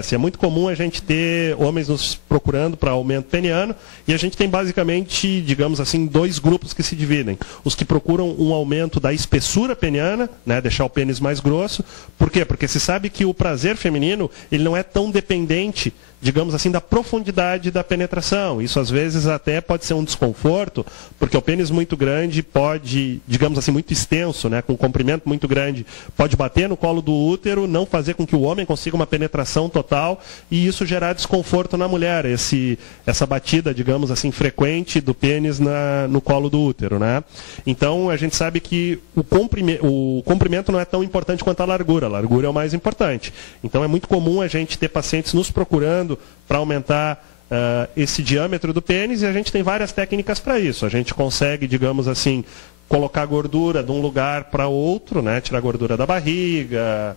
É muito comum a gente ter homens nos procurando para aumento peniano e a gente tem basicamente, digamos assim, dois grupos que se dividem. Os que procuram um aumento da espessura peniana, né, deixar o pênis mais grosso. Por quê? Porque se sabe que o prazer feminino ele não é tão dependente, digamos assim, da profundidade da penetração. Isso às vezes até pode ser um desconforto, porque o pênis muito grande pode, digamos assim, muito extenso, né, com um comprimento muito grande, pode bater no colo do útero, não fazer com que o homem consiga uma penetração total e isso gerar desconforto na mulher, essa batida, digamos assim, frequente do pênis no colo do útero, né? Então a gente sabe que o comprimento não é tão importante quanto a largura é o mais importante. Então é muito comum a gente ter pacientes nos procurando para aumentar esse diâmetro do pênis e a gente tem várias técnicas para isso. A gente consegue, digamos assim, colocar gordura de um lugar para outro, né? Tirar a gordura da barriga,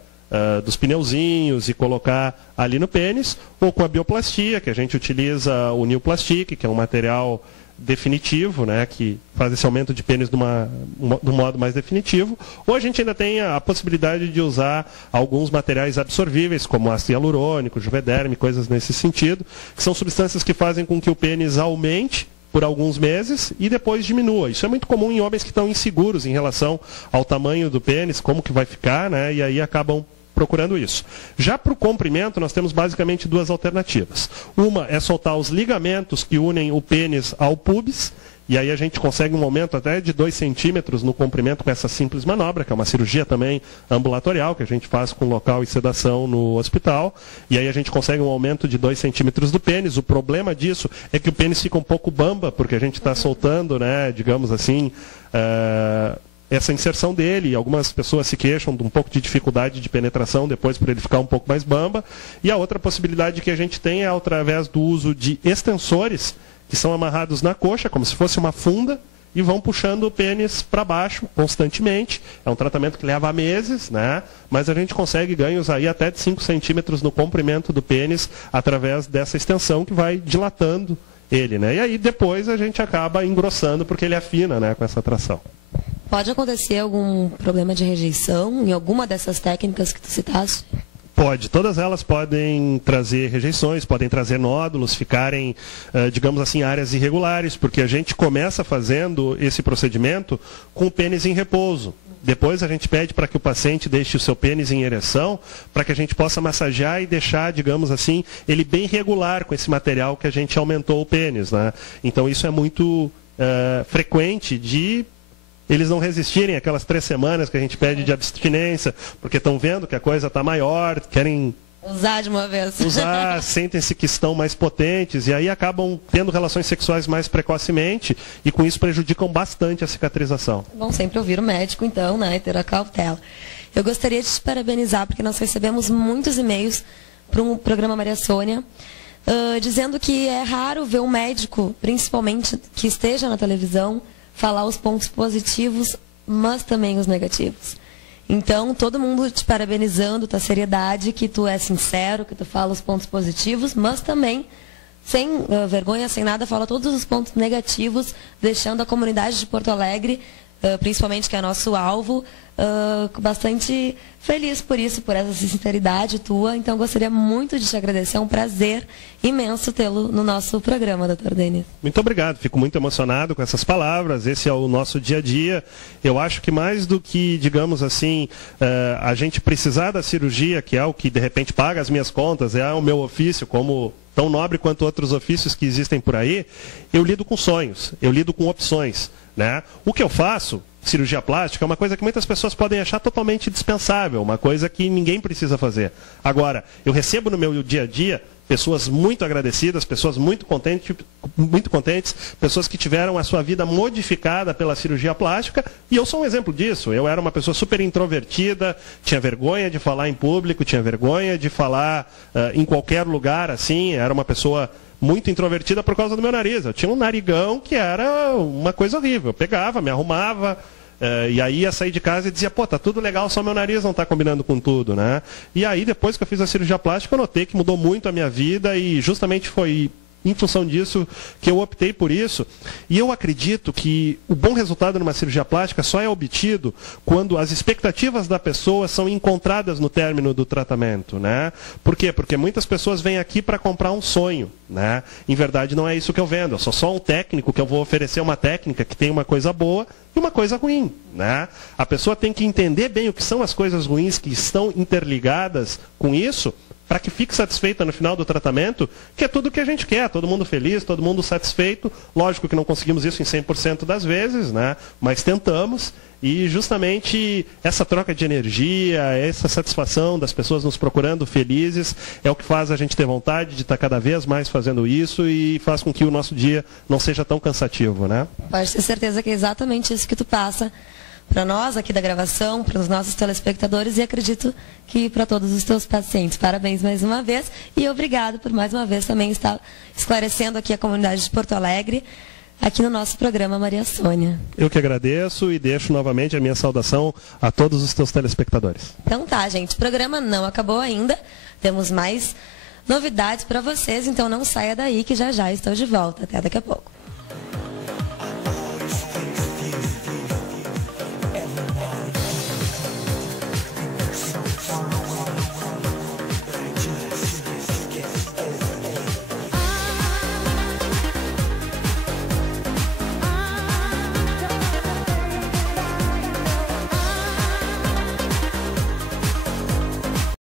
dos pneuzinhos e colocar ali no pênis, ou com a bioplastia, que a gente utiliza o New Plastic, que é um material definitivo, né, que faz esse aumento de pênis de um modo mais definitivo, ou a gente ainda tem a possibilidade de usar alguns materiais absorvíveis, como ácido hialurônico, Juvederm, coisas nesse sentido, que são substâncias que fazem com que o pênis aumente por alguns meses e depois diminua. Isso é muito comum em homens que estão inseguros em relação ao tamanho do pênis, como que vai ficar, né, e aí acabam procurando isso. Já para o comprimento, nós temos basicamente duas alternativas. Uma é soltar os ligamentos que unem o pênis ao pubis, e aí a gente consegue um aumento até de 2 centímetros no comprimento com essa simples manobra, que é uma cirurgia também ambulatorial, que a gente faz com local e sedação no hospital, e aí a gente consegue um aumento de 2 centímetros do pênis. O problema disso é que o pênis fica um pouco bamba, porque a gente está soltando, né, digamos assim, essa inserção dele, e algumas pessoas se queixam de um pouco de dificuldade de penetração depois para ele ficar um pouco mais bamba. E a outra possibilidade que a gente tem é através do uso de extensores que são amarrados na coxa, como se fosse uma funda, e vão puxando o pênis para baixo constantemente. É um tratamento que leva meses, né? Mas a gente consegue ganhos aí até de 5 centímetros no comprimento do pênis através dessa extensão que vai dilatando ele, né? E aí depois a gente acaba engrossando porque ele afina, né, com essa tração. Pode acontecer algum problema de rejeição em alguma dessas técnicas que tu citaste? Pode. Todas elas podem trazer rejeições, podem trazer nódulos, ficarem, digamos assim, áreas irregulares, porque a gente começa fazendo esse procedimento com o pênis em repouso. Depois a gente pede para que o paciente deixe o seu pênis em ereção, para que a gente possa massagear e deixar, digamos assim, ele bem regular com esse material que a gente aumentou o pênis, né? Então isso é muito frequente de eles não resistirem aquelas 3 semanas que a gente pede de abstinência, porque estão vendo que a coisa está maior, querem usar de uma vez. Usar, sentem-se que estão mais potentes, e aí acabam tendo relações sexuais mais precocemente, e com isso prejudicam bastante a cicatrização. Bom, sempre ouvir o médico, então, né, e ter a cautela. Eu gostaria de te parabenizar, porque nós recebemos muitos e-mails para um programa Maria Sônia, dizendo que é raro ver um médico, principalmente que esteja na televisão, falar os pontos positivos, mas também os negativos. Então, todo mundo te parabenizando, tua seriedade, que tu é sincero, que tu fala os pontos positivos, mas também, sem vergonha, sem nada, fala todos os pontos negativos, deixando a comunidade de Porto Alegre, principalmente que é nosso alvo, bastante feliz por isso, por essa sinceridade tua. Então, gostaria muito de te agradecer. É um prazer imenso tê-lo no nosso programa, Dr. Denis. Muito obrigado. Fico muito emocionado com essas palavras. Esse é o nosso dia a dia. Eu acho que mais do que, digamos assim, a gente precisar da cirurgia, que é o que, de repente, paga as minhas contas, é o meu ofício, como tão nobre quanto outros ofícios que existem por aí, eu lido com sonhos, eu lido com opções, né? O que eu faço, cirurgia plástica, é uma coisa que muitas pessoas podem achar totalmente dispensável, uma coisa que ninguém precisa fazer. Agora, eu recebo no meu dia a dia pessoas muito agradecidas, pessoas muito contentes, pessoas que tiveram a sua vida modificada pela cirurgia plástica, e eu sou um exemplo disso. Eu era uma pessoa super introvertida, tinha vergonha de falar em público, tinha vergonha de falar em qualquer lugar, assim, era uma pessoa muito introvertida por causa do meu nariz. Eu tinha um narigão que era uma coisa horrível. Eu pegava, me arrumava, e aí ia sair de casa e dizia, pô, tá tudo legal, só meu nariz não tá combinando com tudo, né? E aí, depois que eu fiz a cirurgia plástica, eu notei que mudou muito a minha vida, e justamente foi em função disso que eu optei por isso. E eu acredito que o bom resultado numa cirurgia plástica só é obtido quando as expectativas da pessoa são encontradas no término do tratamento, né? Por quê? Porque muitas pessoas vêm aqui para comprar um sonho, né? Em verdade não é isso que eu vendo, eu sou só um técnico que eu vou oferecer uma técnica que tem uma coisa boa e uma coisa ruim, né? A pessoa tem que entender bem o que são as coisas ruins que estão interligadas com isso, para que fique satisfeita no final do tratamento, que é tudo o que a gente quer, todo mundo feliz, todo mundo satisfeito. Lógico que não conseguimos isso em 100% das vezes, né? Mas tentamos. E justamente essa troca de energia, essa satisfação das pessoas nos procurando felizes, é o que faz a gente ter vontade de estar cada vez mais fazendo isso e faz com que o nosso dia não seja tão cansativo, né? Pode ter certeza que é exatamente isso que tu passa para nós aqui da gravação, para os nossos telespectadores e acredito que para todos os teus pacientes. Parabéns mais uma vez e obrigado por mais uma vez também estar esclarecendo aqui a comunidade de Porto Alegre, aqui no nosso programa Maria Sônia. Eu que agradeço e deixo novamente a minha saudação a todos os teus telespectadores. Então tá, gente, o programa não acabou ainda, temos mais novidades para vocês, então não saia daí que já já estou de volta. Até daqui a pouco.